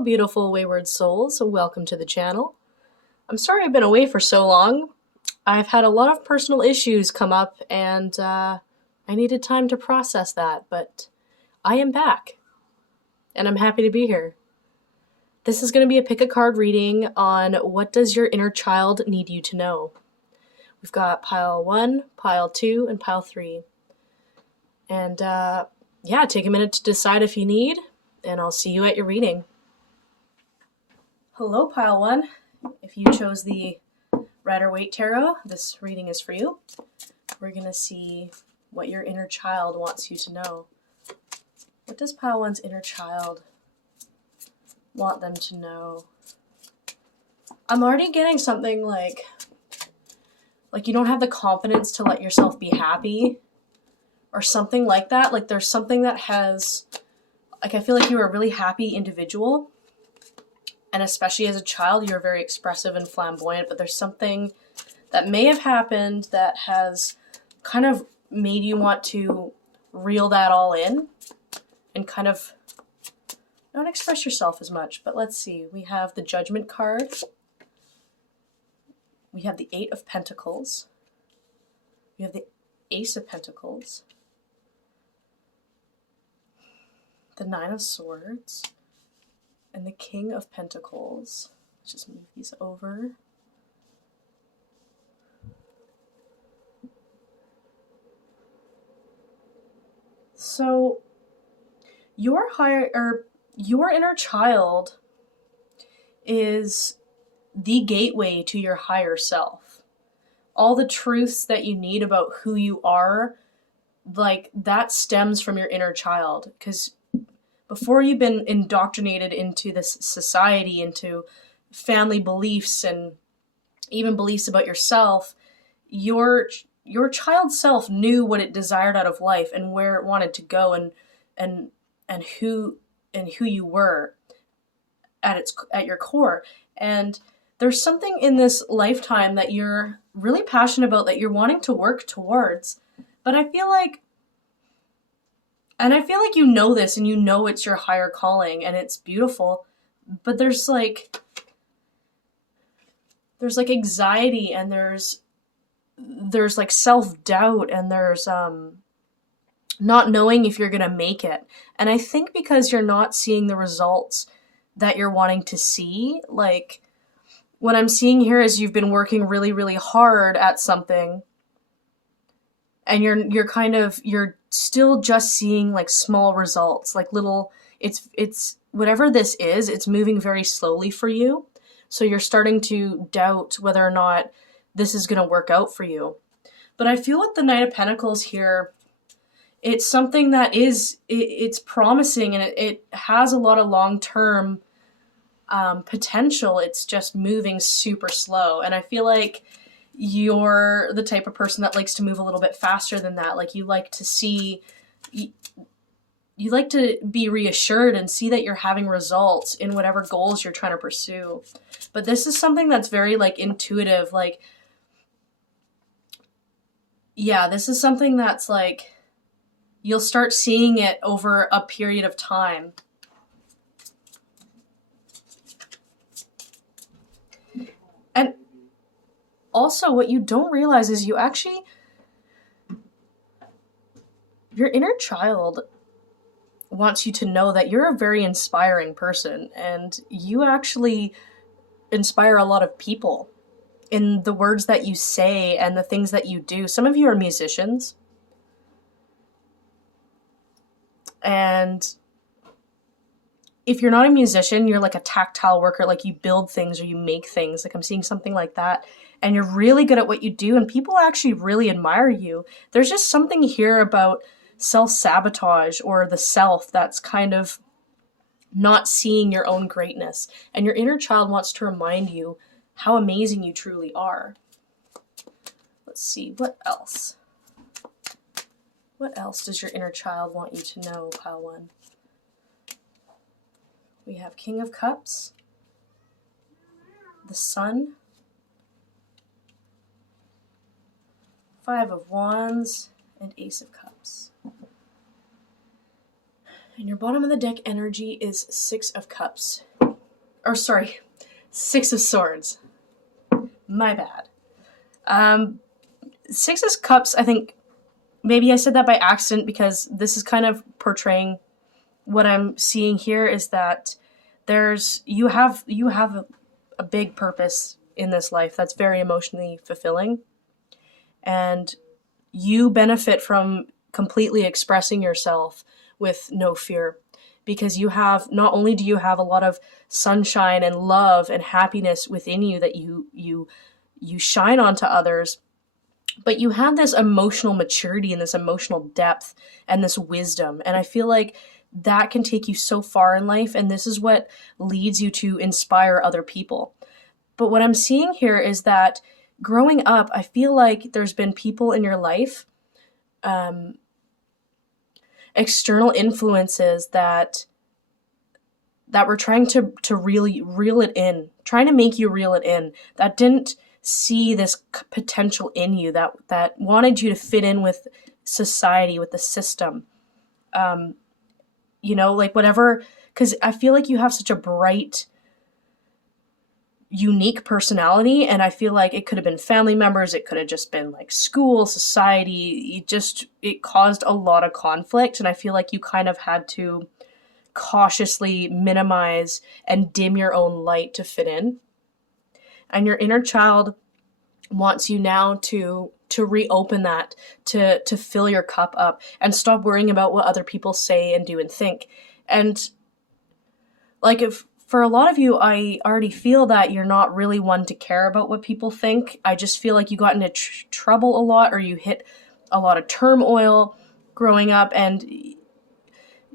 Hello, beautiful wayward souls. Welcome to the channel. I'm sorry I've been away for so long. I've had a lot of personal issues come up and I needed time to process that, but I am back and I'm happy to be here. This is going to be a pick a card reading on what does your inner child need you to know. We've got pile 1, pile 2, and pile 3. And yeah, take a minute to decide if you need, and I'll see you at your reading. Hello, pile 1. If you chose the Rider-Waite Tarot, this reading is for you. We're going to see what your inner child wants you to know. What does pile 1's inner child want them to know? I'm already getting something like you don't have the confidence to let yourself be happy or something like that. Like there's something that has, like I feel like you're a really happy individual. And especially as a child, you're very expressive and flamboyant, but there's something that may have happened that has kind of made you want to reel that all in and kind of not express yourself as much. But let's see. We have the Judgment card. We have the 8 of Pentacles. We have the Ace of Pentacles. The 9 of Swords. And the King of Pentacles. Let's just move these over. So your inner child is the gateway to your higher self. All the truths that you need about who you are, like that stems from your inner child, because before you've been indoctrinated into this society, into family beliefs and even beliefs about yourself, your child self knew what it desired out of life and where it wanted to go and who you were at your core. And there's something in this lifetime that you're really passionate about, that you're wanting to work towards. But I feel like you know this, and you know it's your higher calling, and it's beautiful, but there's anxiety, and there's like self-doubt, and there's not knowing if you're gonna make it. And I think because you're not seeing the results that you're wanting to see, like what I'm seeing here is you've been working really, really hard at something, and you're still just seeing like small results, like little, it's whatever this is, it's moving very slowly for you. So you're starting to doubt whether or not this is going to work out for you. But I feel with the Knight of Pentacles here, it's something that it's promising, and it has a lot of long-term potential. It's just moving super slow. And I feel like you're the type of person that likes to move a little bit faster than that. Like you like to be reassured and see that you're having results in whatever goals you're trying to pursue. But this is something that's very like intuitive. Like, yeah, this is something that's like, you'll start seeing it over a period of time. And also, what you don't realize is your inner child wants you to know that you're a very inspiring person, and you actually inspire a lot of people in the words that you say and the things that you do. Some of you are musicians, and if you're not a musician, you're like a tactile worker, like you build things or you make things. Like I'm seeing something like that. And you're really good at what you do, and people actually really admire you. There's just something here about self-sabotage or the self that's kind of not seeing your own greatness. And your inner child wants to remind you how amazing you truly are. Let's see, what else? What else does your inner child want you to know, pile 1? We have King of Cups, the Sun, 5 of Wands, and Ace of Cups. And your bottom of the deck energy is 6 of Cups. or sorry, Six of Swords. My bad. Six of Cups, I think maybe I said that by accident because this is kind of portraying what I'm seeing here is that you have a big purpose in this life that's very emotionally fulfilling, and you benefit from completely expressing yourself with no fear, because you have, not only do you have a lot of sunshine and love and happiness within you that you shine onto others, but you have this emotional maturity and this emotional depth and this wisdom. And I feel like that can take you so far in life, and this is what leads you to inspire other people. But what I'm seeing here is that growing up, I feel like there's been people in your life, um, external influences that were trying to really reel it in, trying to make you reel it in, that didn't see this potential in you, that wanted you to fit in with society, with the system. Um, like whatever, because I feel like you have such a bright, unique personality, and I feel like it could have been family members, it could have just been like school, society. It caused a lot of conflict, and I feel like you kind of had to cautiously minimize and dim your own light to fit in. And your inner child wants you now to reopen that, to fill your cup up and stop worrying about what other people say and do and think. And like, if for a lot of you, I already feel that you're not really one to care about what people think. I just feel like you got into trouble a lot, or you hit a lot of turmoil growing up, and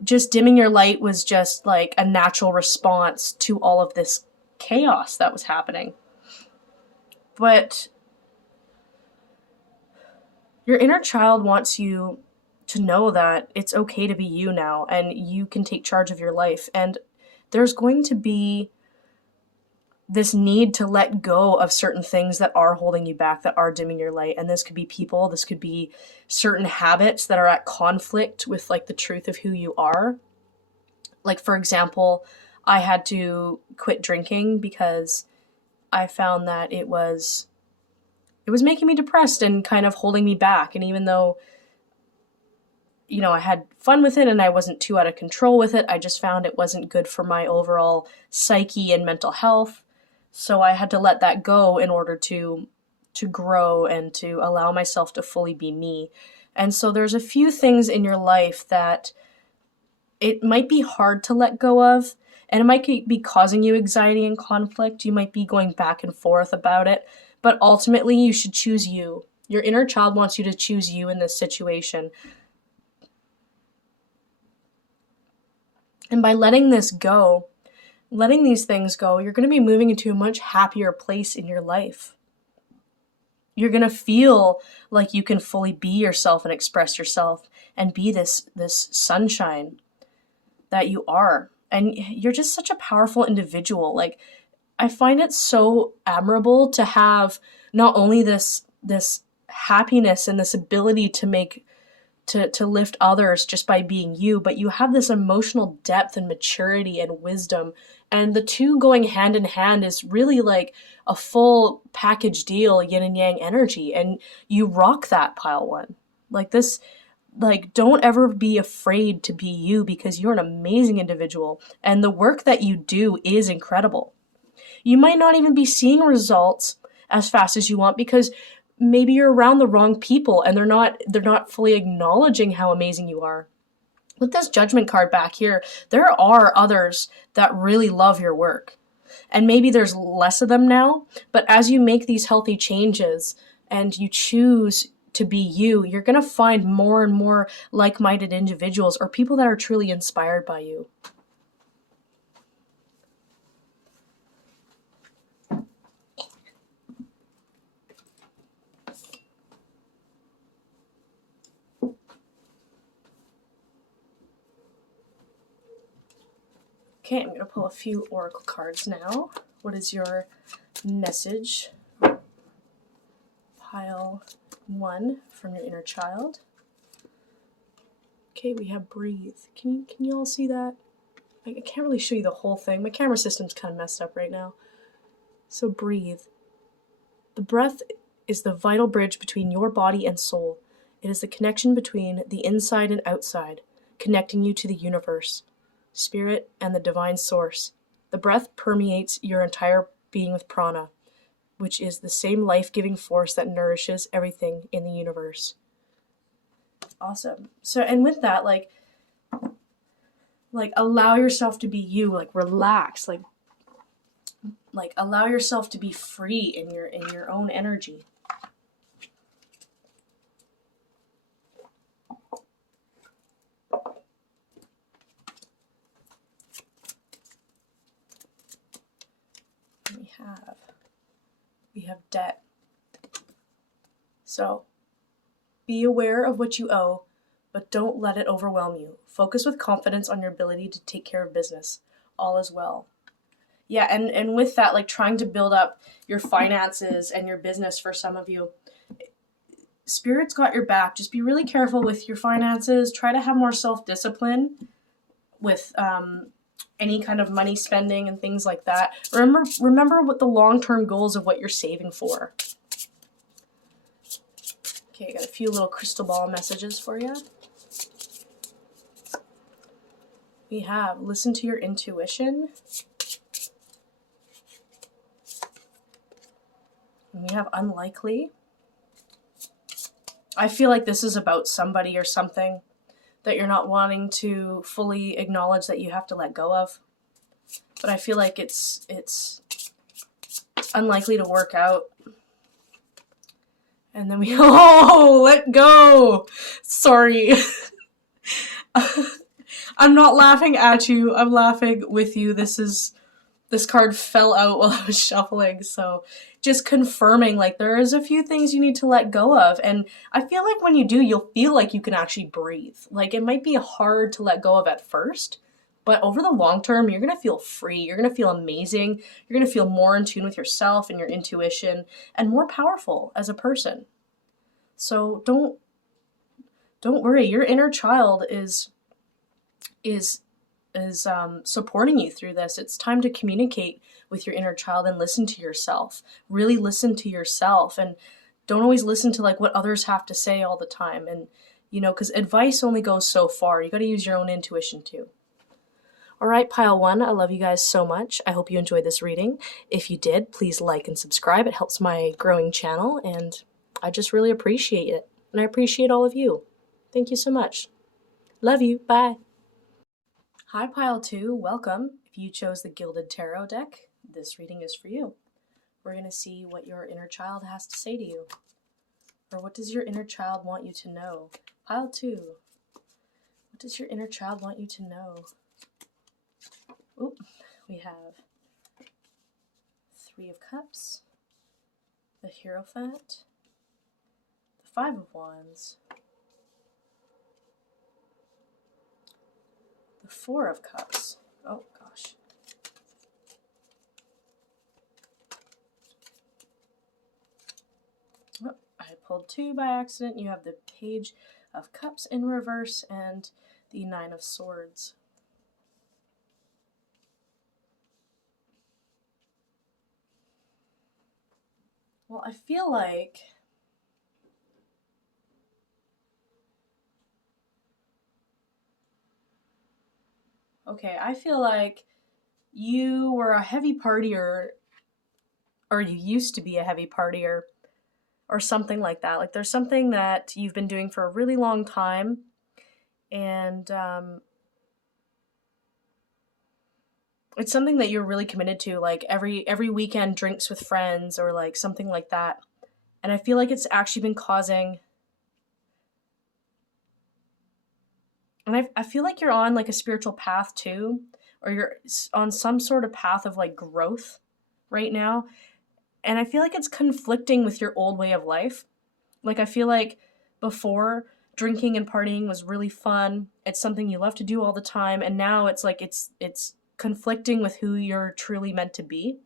just dimming your light was just like a natural response to all of this chaos that was happening. But your inner child wants you to know that it's okay to be you now, and you can take charge of your life. And there's going to be this need to let go of certain things that are holding you back, that are dimming your light. And this could be people, this could be certain habits that are at conflict with like the truth of who you are. Like, for example, I had to quit drinking because I found that it was making me depressed and kind of holding me back. And even though, I had fun with it and I wasn't too out of control with it, I just found it wasn't good for my overall psyche and mental health. So I had to let that go in order to grow and to allow myself to fully be me. And so there's a few things in your life that it might be hard to let go of, and it might be causing you anxiety and conflict. You might be going back and forth about it, but ultimately you should choose you. Your inner child wants you to choose you in this situation. And by letting these things go, you're going to be moving into a much happier place in your life. You're going to feel like you can fully be yourself and express yourself and be this sunshine that you are. And you're just such a powerful individual. Like, I find it so admirable to have not only this happiness and this ability to lift others just by being you, but you have this emotional depth and maturity and wisdom. And the two going hand in hand is really like a full package deal, yin and yang energy. And you rock that, pile one. Like this, like, don't ever be afraid to be you, because you're an amazing individual. And the work that you do is incredible. You might not even be seeing results as fast as you want because maybe you're around the wrong people and they're not fully acknowledging how amazing you are. With this judgment card back here, there are others that really love your work. And maybe there's less of them now, but as you make these healthy changes and you choose to be you, you're going to find more and more like-minded individuals or people that are truly inspired by you. Okay, I'm going to pull a few oracle cards now. What is your message? Pile 1 from your inner child. Okay, we have breathe. Can you all see that? I can't really show you the whole thing. My camera system's kind of messed up right now. So breathe. The breath is the vital bridge between your body and soul. It is the connection between the inside and outside, connecting you to the universe, spirit, and the divine source. The breath permeates your entire being with prana, which is the same life-giving force that nourishes everything in the universe. Awesome. So, and with that, like allow yourself to be you, like relax, like allow yourself to be free in your own energy. We have debt. So be aware of what you owe, but don't let it overwhelm you. Focus with confidence on your ability to take care of business. All is well. Yeah, and with that, like trying to build up your finances and your business for some of you, Spirit's got your back. Just be really careful with your finances. Try to have more self-discipline with any kind of money spending and things like that. Remember what the long-term goals of what you're saving for. Okay, I got a few little crystal ball messages for you. We have listen to your intuition. And we have unlikely. I feel like this is about somebody or something that you're not wanting to fully acknowledge that you have to let go of. But I feel like it's unlikely to work out. And then we, oh, let go. Sorry. I'm not laughing at you. I'm laughing with you. This card fell out while I was shuffling. So just confirming, like, there is a few things you need to let go of. And I feel like when you do, you'll feel like you can actually breathe. Like, it might be hard to let go of at first, but over the long term, you're going to feel free. You're going to feel amazing. You're going to feel more in tune with yourself and your intuition and more powerful as a person. So don't worry. Your inner child is supporting you through this. It's time to communicate with your inner child and listen to yourself. Really listen to yourself, and don't always listen to like what others have to say all the time. And because advice only goes so far. You got to use your own intuition too. All right, pile one, I love you guys so much. I hope you enjoyed this reading. If you did, please like and subscribe. It helps my growing channel, and I just really appreciate it. And I appreciate all of you. Thank you so much. Love you. Bye. Hi, pile two. Welcome. If you chose the Gilded Tarot deck, this reading is for you. We're going to see what your inner child has to say to you. Or what does your inner child want you to know? Pile two. What does your inner child want you to know? Oop, we have Three of Cups, the Hierophant, the Five of Wands, the Four of Cups. Oh gosh. Oh, I pulled two by accident. You have the Page of Cups in reverse and the Nine of Swords. Well, I feel like you were a heavy partier, or you used to be a heavy partier, or something like that. Like there's something that you've been doing for a really long time, and it's something that you're really committed to, like every weekend drinks with friends or like something like that. And I feel like it's actually been causing, and I feel like you're on like a spiritual path too, or you're on some sort of path of like growth right now. And I feel like it's conflicting with your old way of life. Like I feel like before, drinking and partying was really fun. It's something you love to do all the time. And now it's like it's conflicting with who you're truly meant to be.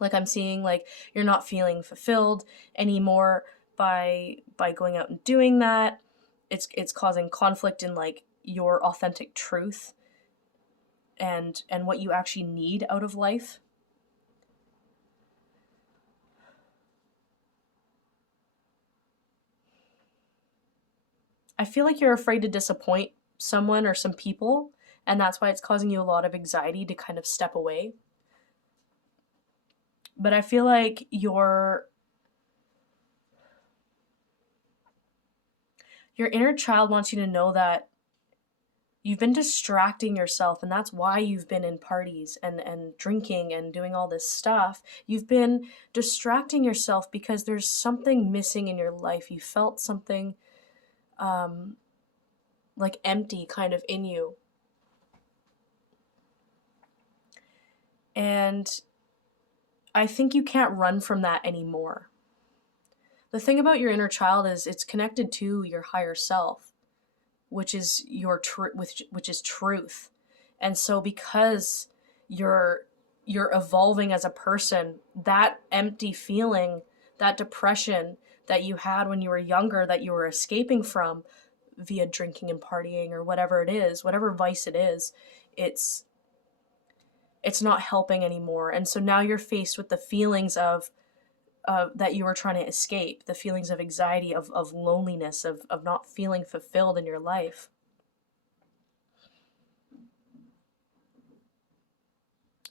Like I'm seeing like you're not feeling fulfilled anymore by going out and doing that. It's causing conflict in like your authentic truth. and what you actually need out of life. I feel like you're afraid to disappoint someone or some people, and that's why it's causing you a lot of anxiety to kind of step away. But I feel like your inner child wants you to know that you've been distracting yourself, and that's why you've been in parties and drinking and doing all this stuff. You've been distracting yourself because there's something missing in your life. You felt something like empty kind of in you. And I think you can't run from that anymore. The thing about your inner child is it's connected to your higher self, which is which is truth. And so because you're evolving as a person, that empty feeling, that depression that you had when you were younger that you were escaping from via drinking and partying or whatever it is, whatever vice it is, it's not helping anymore. And so now you're faced with the feelings of that you were trying to escape, the feelings of anxiety, of loneliness, of not feeling fulfilled in your life.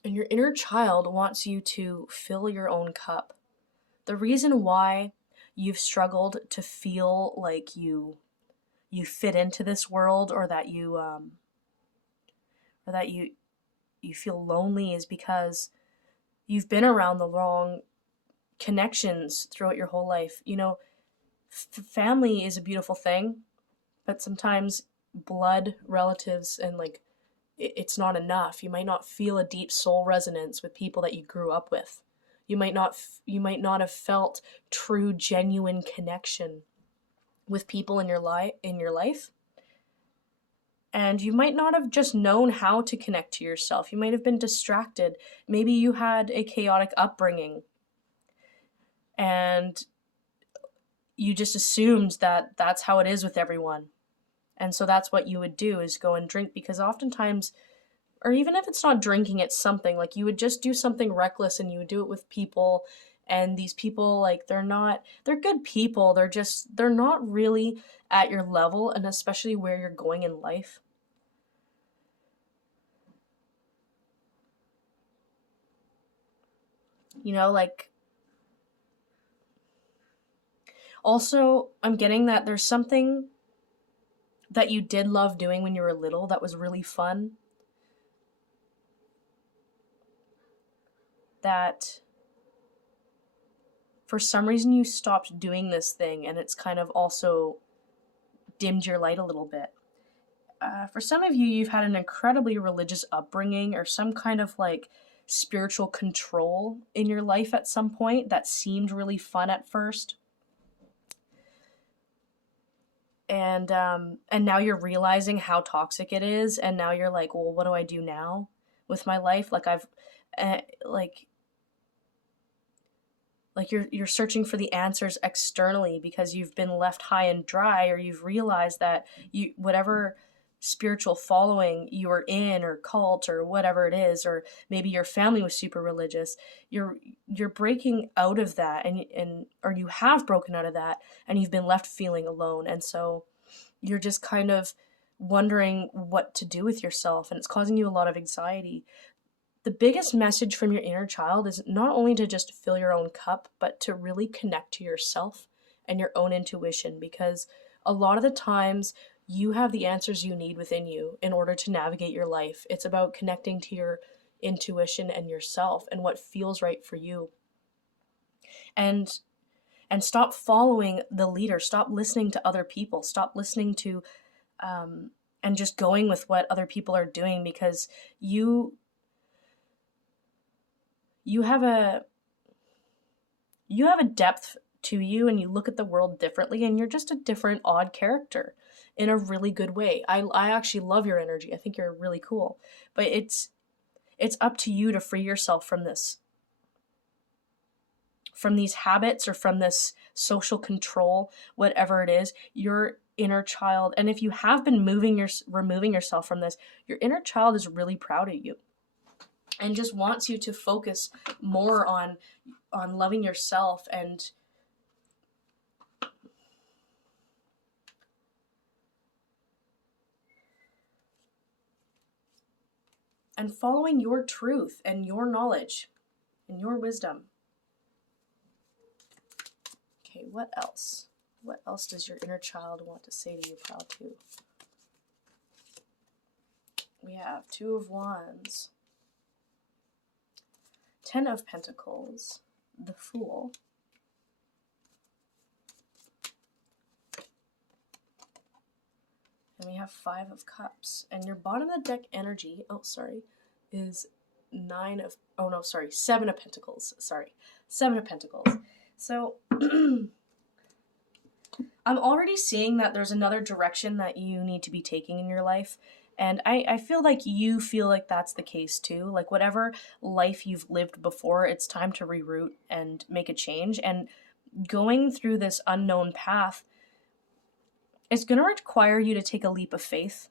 And your inner child wants you to fill your own cup. The reason why you've struggled to feel like you fit into this world, or that you feel lonely, is because you've been around the wrong connections throughout your whole life. You know, family is a beautiful thing, but sometimes blood relatives and it's not enough. You might not feel a deep soul resonance with people that you grew up with. You might not have felt true, genuine connection with people in your life. And you might not have just known how to connect to yourself. You might have been distracted. Maybe you had a chaotic upbringing and you just assumed that that's how it is with everyone. And so that's what you would do, is go and drink, because oftentimes, or even if it's not drinking, it's something like you would just do something reckless and you would do it with people. And these people, they're good people. They're not really at your level, and especially where you're going in life. You know, also, I'm getting that there's something that you did love doing when you were little that was really fun, that for some reason you stopped doing this thing, and it's kind of also dimmed your light a little bit. For some of you, you've had an incredibly religious upbringing, or some kind of spiritual control in your life at some point that seemed really fun at first. And now you're realizing how toxic it is, and now you're like, well, what do I do now with my life? You're searching for the answers externally because you've been left high and dry, or you've realized that whatever spiritual following you were in, or cult, or whatever it is, or maybe your family was super religious, you're breaking out of that, or you have broken out of that, and you've been left feeling alone. And so you're just kind of wondering what to do with yourself, and it's causing you a lot of anxiety. The biggest message from your inner child is not only to just fill your own cup, but to really connect to yourself and your own intuition, because a lot of the times you have the answers you need within you in order to navigate your life. It's about connecting to your intuition and yourself and what feels right for you. And stop following the leader. Stop listening to other people. Stop listening to and just going with what other people are doing, because you have a depth to you, and you look at the world differently, and you're just a different, odd character in a really good way. I actually love your energy. I think you're really cool. But it's up to you to free yourself from this from these habits or from this social control, whatever it is, your inner child, and if you have been removing yourself from this, your inner child is really proud of you and just wants you to focus more on loving yourself and following your truth and your knowledge and your wisdom. Okay, what else? What else does your inner child want to say to you, pile 2? We have 2 of Wands, 10 of Pentacles, the Fool, and we have 5 of Cups. And your bottom of the deck energy, is 7 of Pentacles. 7 of Pentacles. So I'm already seeing that there's another direction that you need to be taking in your life. And I feel like that's the case too. Like whatever life you've lived before, it's time to reroute and make a change. And going through this unknown path, it's going to require you to take a leap of faith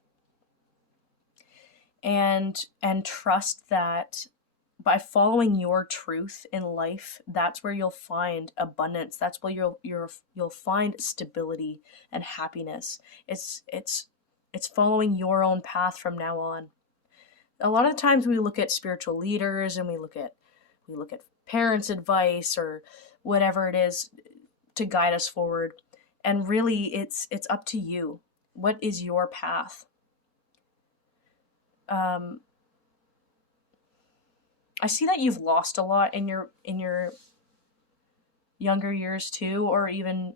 and trust that by following your truth in life, that's where you'll find abundance. That's where you'll find stability and happiness. It's following your own path from now on. A lot of the times we look at spiritual leaders and we look at parents' advice or whatever it is to guide us forward. And really it's up to you. What is your path? I see that you've lost a lot in your younger years too, or even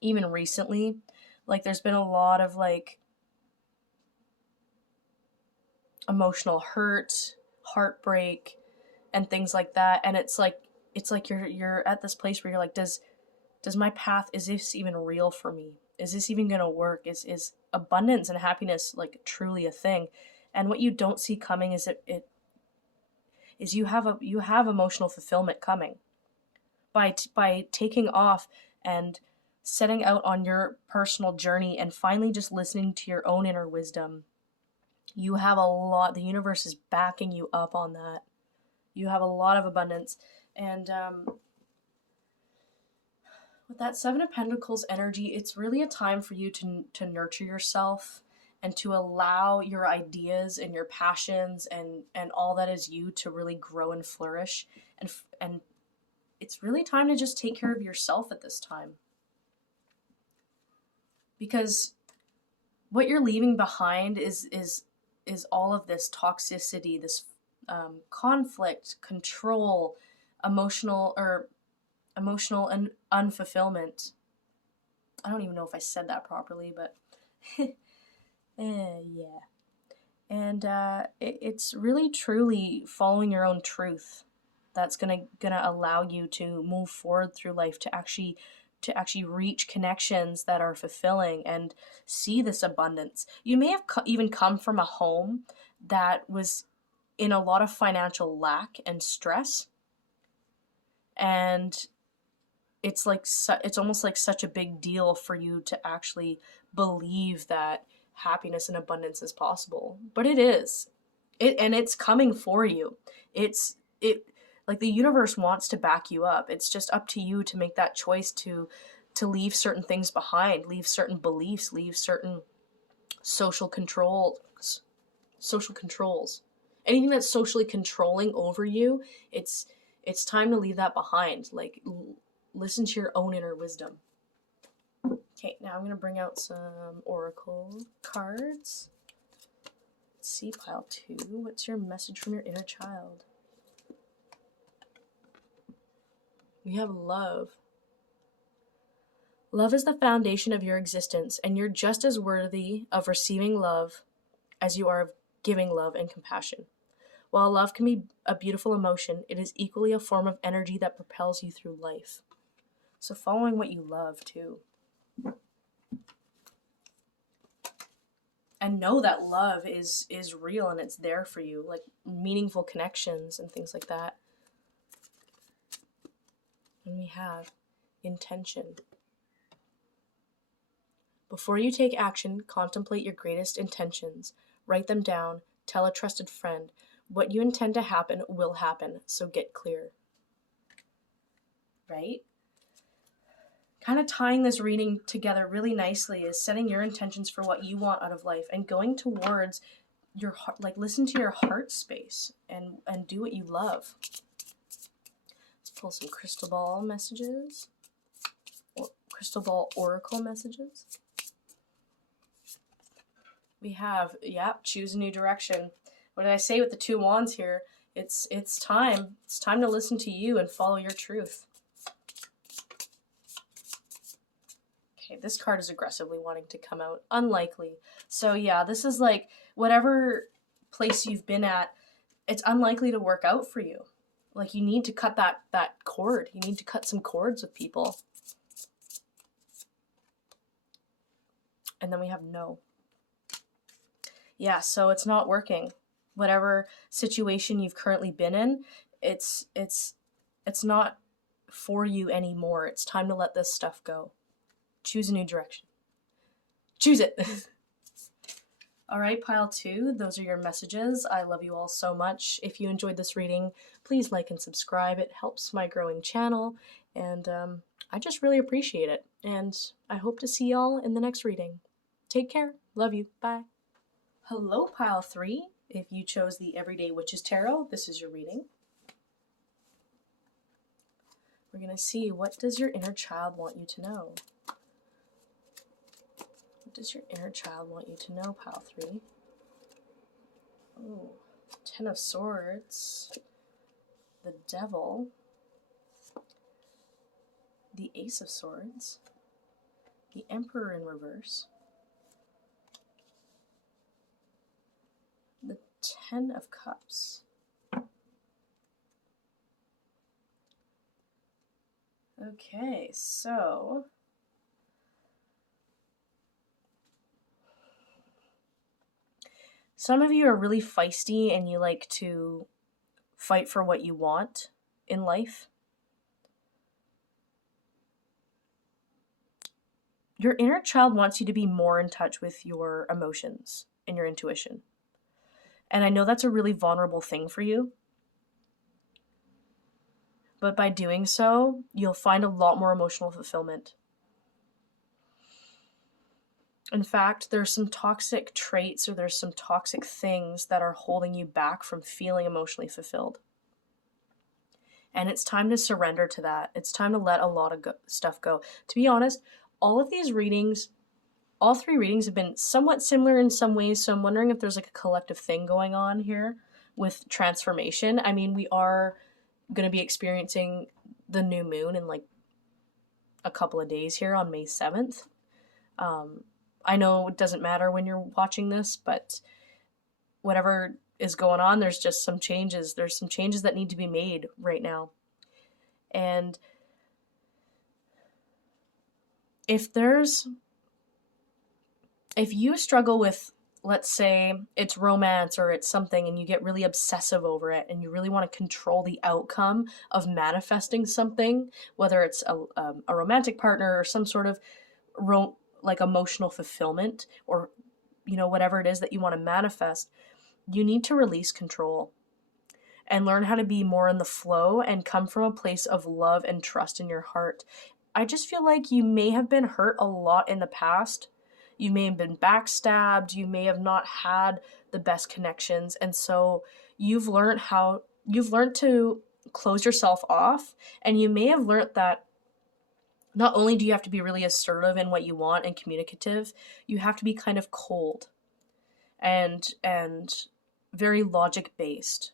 recently. Like there's been a lot of like emotional hurt, heartbreak, and things like that. And it's like you're at this place where you're like, does my path, is this even real for me? Is this even gonna work? Is abundance and happiness like truly a thing? And what you don't see coming is you have emotional fulfillment coming by taking off and setting out on your personal journey and finally just listening to your own inner wisdom. You have a lot. The universe is backing you up on that. You have a lot of abundance. And with that 7 of Pentacles energy, it's really a time for you to nurture yourself and to allow your ideas and your passions and all that is you to really grow and flourish. And it's really time to just take care of yourself at this time. Because what you're leaving behind is all of this toxicity, this conflict, control, emotional and unfulfillment. I don't even know if I said that properly, but yeah. And it's really truly following your own truth that's gonna allow you to move forward through life, to actually reach connections that are fulfilling and see this abundance. You may have even come from a home that was in a lot of financial lack and stress, and it's almost like such a big deal for you to actually believe that happiness and abundance is possible. But it is. And it's coming for you. Like the universe wants to back you up. It's just up to you to make that choice to leave certain things behind, leave certain beliefs, leave certain social controls. Anything that's socially controlling over you, it's time to leave that behind. Like listen to your own inner wisdom. Okay, now I'm going to bring out some oracle cards. Let's see, pile 2. What's your message from your inner child? We have love. Love is the foundation of your existence, and you're just as worthy of receiving love as you are of giving love and compassion. While love can be a beautiful emotion, it is equally a form of energy that propels you through life. So following what you love too. And know that love is real and it's there for you, like meaningful connections and things like that. And we have intention. Before you take action, contemplate your greatest intentions. Write them down. Tell a trusted friend. What you intend to happen will happen, so get clear. Right? Kind of tying this reading together really nicely is setting your intentions for what you want out of life and going towards your heart, like listen to your heart space and do what you love. Let's pull some crystal ball messages, or crystal ball oracle messages. We have, choose a new direction. What did I say with the 2 wands here? It's time. It's time to listen to you and follow your truth. Okay, this card is aggressively wanting to come out. Unlikely. So yeah, this is like whatever place you've been at, it's unlikely to work out for you. Like you need to cut that cord. You need to cut some cords with people. And then we have no. Yeah, so it's not working. Whatever situation you've currently been in, it's not for you anymore. It's time to let this stuff go. Choose a new direction. Choose it. All right, pile 2, those are your messages. I love you all so much. If you enjoyed this reading, please like and subscribe. It helps my growing channel, and I just really appreciate it. And I hope to see y'all in the next reading. Take care. Love you. Bye. Hello, pile 3. If you chose the Everyday Witches Tarot, this is your reading. We're going to see, what does your inner child want you to know? What does your inner child want you to know, pile 3? Oh, 10 of Swords, the Devil, the Ace of Swords, the Emperor in reverse, the 10 of Cups. Okay, so some of you are really feisty and you like to fight for what you want in life. Your inner child wants you to be more in touch with your emotions and your intuition. And I know that's a really vulnerable thing for you. But by doing so, you'll find a lot more emotional fulfillment. In fact, there's some toxic traits or there's some toxic things that are holding you back from feeling emotionally fulfilled. And it's time to surrender to that. It's time to let a lot of stuff go. To be honest, all of these readings, all 3 readings have been somewhat similar in some ways, so I'm wondering if there's like a collective thing going on here with transformation. I mean, we are going to be experiencing the new moon in like a couple of days here on May 7th. I know it doesn't matter when you're watching this, but whatever is going on, there's just some changes. There's some changes that need to be made right now. And if you struggle with, let's say it's romance or it's something and you get really obsessive over it and you really want to control the outcome of manifesting something, whether it's a romantic partner or some sort of like emotional fulfillment or, you know, whatever it is that you want to manifest, you need to release control and learn how to be more in the flow and come from a place of love and trust in your heart. I just feel like you may have been hurt a lot in the past. You may have been backstabbed. You may have not had the best connections. And so you've learned to close yourself off. And you may have learned that not only do you have to be really assertive in what you want and communicative, you have to be kind of cold and very logic based.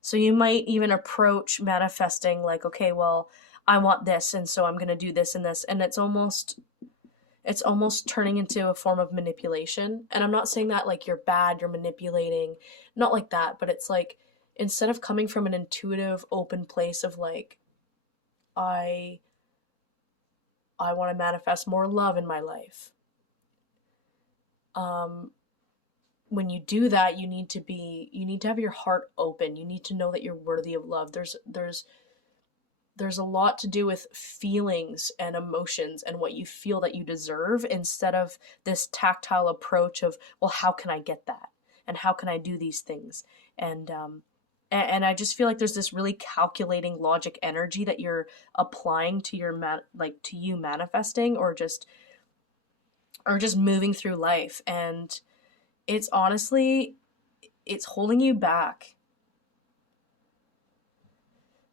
So you might even approach manifesting like, okay, well, I want this, and so I'm going to do this and this. And it's almost turning into a form of manipulation. And I'm not saying that like you're bad, you're manipulating, not like that, but it's like, instead of coming from an intuitive, open place of like, I want to manifest more love in my life. When you do that, you need to have your heart open. You need to know that you're worthy of love. There's there's a lot to do with feelings and emotions and what you feel that you deserve, instead of this tactile approach of, well, how can I get that? And how can I do these things? And, and I just feel like there's this really calculating logic energy that you're applying to your to you manifesting, or just moving through life. And it's honestly, it's holding you back.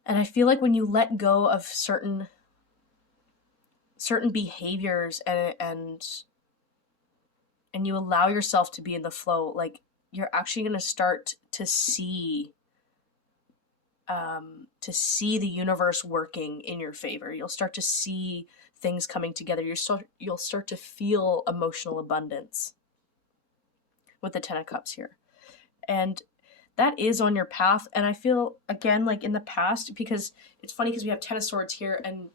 And I feel like when you let go of certain behaviors, and you allow yourself to be in the flow, like, you're actually going to start to see the universe working in your favor. You'll start to see things coming together. You'll start to feel emotional abundance with the 10 of Cups here. And that is on your path. And I feel, again, like in the past, because it's funny because we have 10 of Swords here and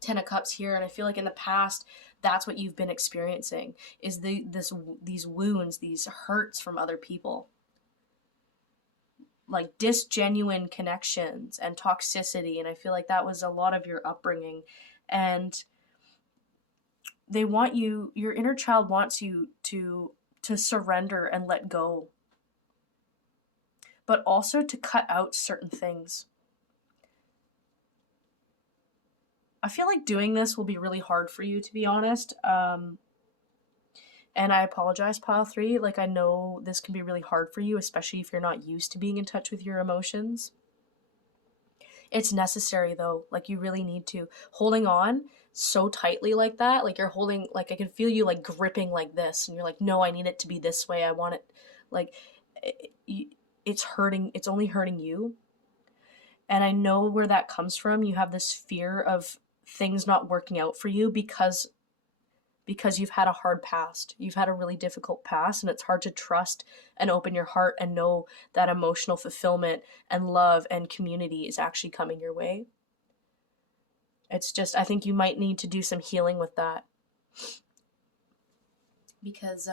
10 of Cups here, and I feel like in the past, that's what you've been experiencing, is these wounds, these hurts from other people. Like disgenuine connections and toxicity. And I feel like that was a lot of your upbringing. And they want you, your inner child wants you to surrender and let go, but also to cut out certain things. I feel like doing this will be really hard for you, to be honest. And I apologize, pile 3. Like, I know this can be really hard for you, especially if you're not used to being in touch with your emotions. It's necessary, though. Like, you really need to. Holding on so tightly like that, like you're holding, like I can feel you like gripping like this, and you're like, no, I need it to be this way. I want it. Like, it's hurting. It's only hurting you. And I know where that comes from. You have this fear of things not working out for you because you've had a hard past. You've had a really difficult past, and it's hard to trust and open your heart and know that emotional fulfillment and love and community is actually coming your way. It's just, I think you might need to do some healing with that, because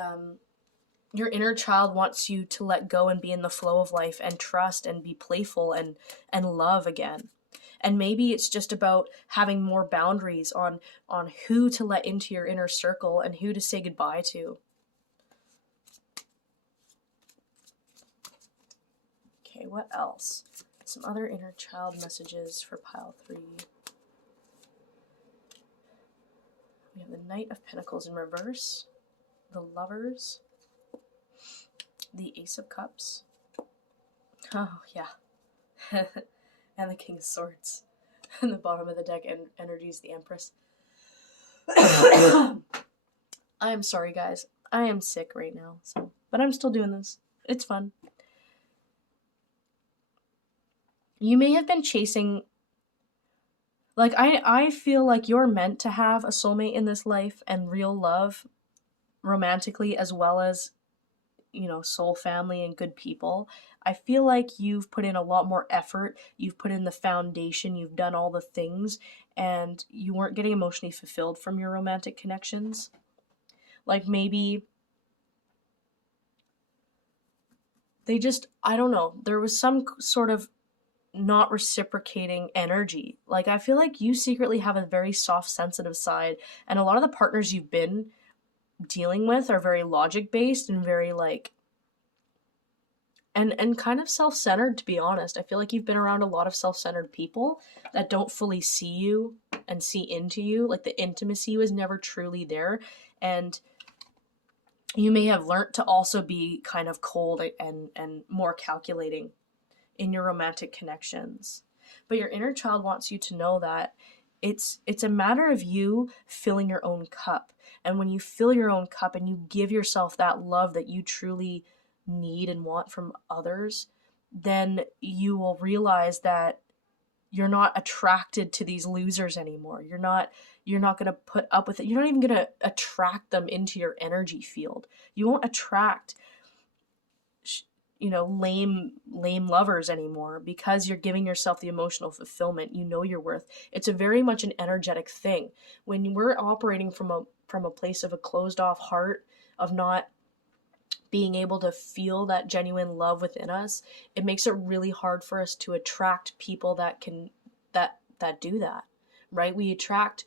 your inner child wants you to let go and be in the flow of life and trust and be playful and love again. And maybe it's just about having more boundaries on who to let into your inner circle and who to say goodbye to. Okay, what else? Some other inner child messages for pile 3. We have the Knight of Pentacles in reverse, the Lovers, the Ace of Cups. Oh, yeah. And the King of Swords. And the bottom of the deck energy is the Empress. I am sorry, guys. I am sick right now, but I'm still doing this. It's fun. You may have been chasing, like, I feel like you're meant to have a soulmate in this life and real love romantically, as well as, you know, soul family and good people. I feel like you've put in a lot more effort. You've put in the foundation. You've done all the things, and you weren't getting emotionally fulfilled from your romantic connections. Like, maybe they just, I don't know, there was some sort of not reciprocating energy. Like, I feel like you secretly have a very soft, sensitive side, and a lot of the partners you've been dealing with are very logic based and very like, and kind of self-centered, to be honest. I feel like you've been around a lot of self-centered people that don't fully see you and see into you. Like, the intimacy was never truly there, and you may have learned to also be kind of cold and more calculating in your romantic connections. But your inner child wants you to know that it's a matter of you filling your own cup. And when you fill your own cup and you give yourself that love that you truly need and want from others, then you will realize that you're not attracted to these losers anymore. You're not going to put up with it. You're not even going to attract them into your energy field. You won't attract, you know, lame lovers anymore, because you're giving yourself the emotional fulfillment. You know your worth. It's a very much an energetic thing. When we're operating from a place of a closed off heart, of not being able to feel that genuine love within us, it makes it really hard for us to attract people that can that do that, right? We attract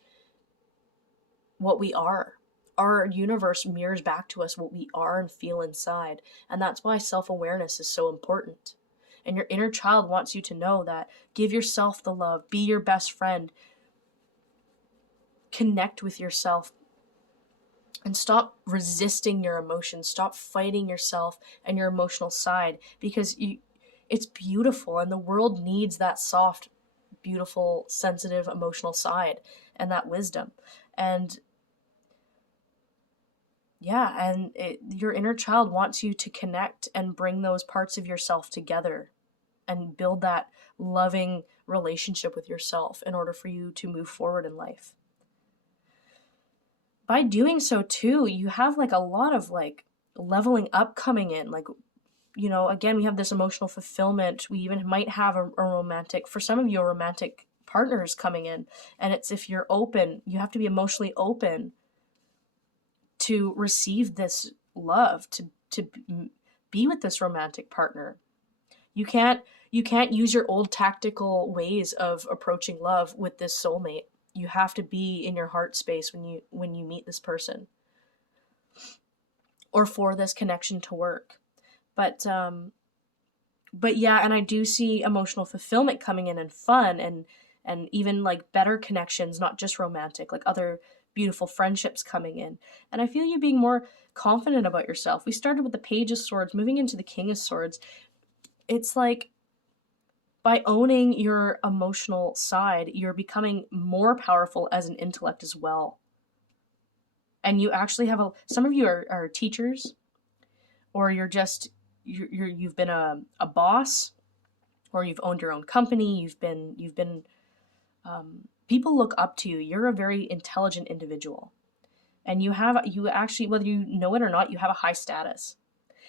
what we are. Our universe mirrors back to us what we are and feel inside. And that's why self-awareness is so important. And your inner child wants you to know that. Give yourself the love. Be your best friend. Connect with yourself. And stop resisting your emotions. Stop fighting yourself and your emotional side, because it's beautiful, and the world needs that soft, beautiful, sensitive, emotional side and that wisdom. And yeah, and your inner child wants you to connect and bring those parts of yourself together and build that loving relationship with yourself in order for you to move forward in life. By doing so too, you have like a lot of like leveling up coming in. Like, you know, again, we have this emotional fulfillment. We even might have a romantic, for some of you, a romantic partners coming in. And it's, if you're open, you have to be emotionally open to receive this love, to be with this romantic partner. You can't use your old tactical ways of approaching love with this soulmate. You have to be in your heart space when you meet this person, or for this connection to work. But yeah, and I do see emotional fulfillment coming in, and fun, and even like better connections, not just romantic, like other beautiful friendships coming in. And I feel you being more confident about yourself. We started with the Page of Swords, moving into the King of Swords. It's like, by owning your emotional side, you're becoming more powerful as an intellect as well. And you actually have some of you are teachers, or you've been a boss, or you've owned your own company. You've been people look up to you. You're a very intelligent individual, and you actually, whether you know it or not, you have a high status.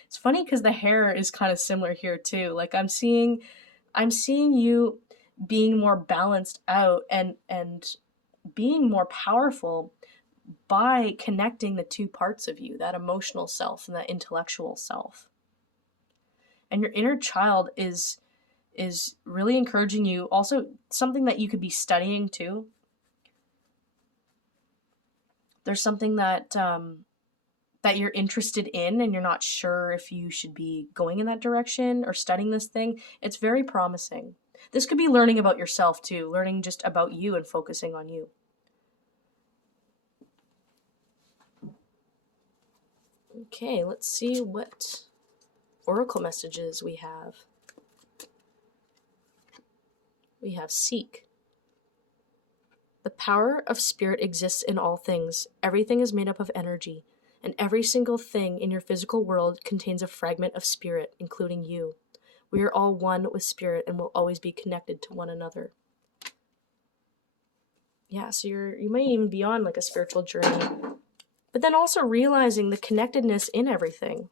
It's funny because the hair is kind of similar here too. Like I'm seeing you being more balanced out and being more powerful by connecting the two parts of you, that emotional self and that intellectual self. And your inner child is really encouraging you. Also, something that you could be studying too. There's something that that you're interested in, and you're not sure if you should be going in that direction or studying this thing. It's very promising. This could be learning about yourself too, learning just about you and focusing on you. Okay, let's see what oracle messages we have. We have seek. The power of spirit exists in all things. Everything is made up of energy, and every single thing in your physical world contains a fragment of spirit, including you. We are all one with spirit and will always be connected to one another. Yeah, so you might even be on like a spiritual journey, but then also realizing the connectedness in everything.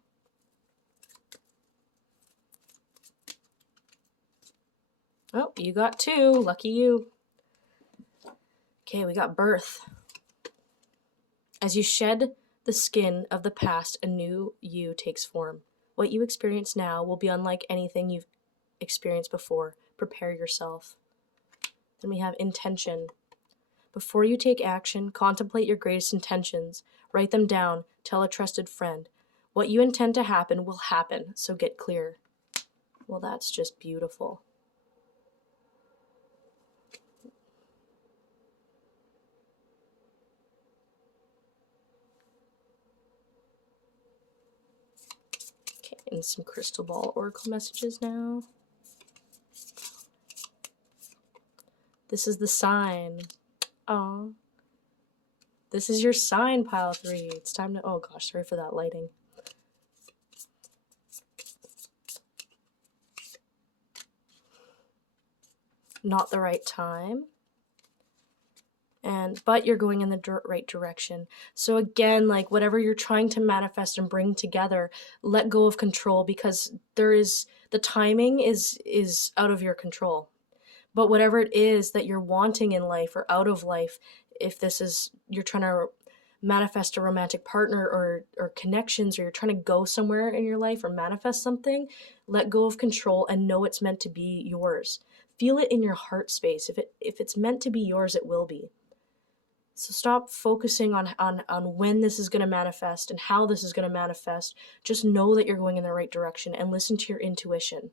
Oh, you got two. Lucky you. Okay, we got birth. As you shed the skin of the past, a new you takes form. What you experience now will be unlike anything you've experienced before. Prepare yourself. Then we have intention. Before you take action, contemplate your greatest intentions. Write them down. Tell a trusted friend. What you intend to happen will happen, so get clear. Well, that's just beautiful. Okay, and some crystal ball oracle messages now. This is the sign. Aw. This is your sign, pile 3. It's time to... Oh gosh, sorry for that lighting. Not the right time. But you're going in the right direction. So again, like whatever you're trying to manifest and bring together, let go of control, because the timing is out of your control. But whatever it is that you're wanting in life or out of life, if you're trying to manifest a romantic partner or connections, or you're trying to go somewhere in your life or manifest something, let go of control and know it's meant to be yours. feel it in your heart space. If it's meant to be yours, it will be. So stop focusing on when this is going to manifest and how this is going to manifest. Just know that you're going in the right direction and listen to your intuition.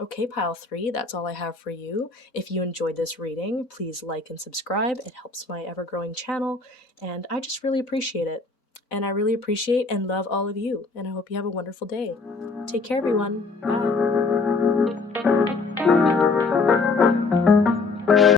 Okay, pile 3, that's all I have for you. If you enjoyed this reading, please like and subscribe. It helps my ever-growing channel, and I just really appreciate it. And I really appreciate and love all of you, and I hope you have a wonderful day. Take care, everyone. Bye.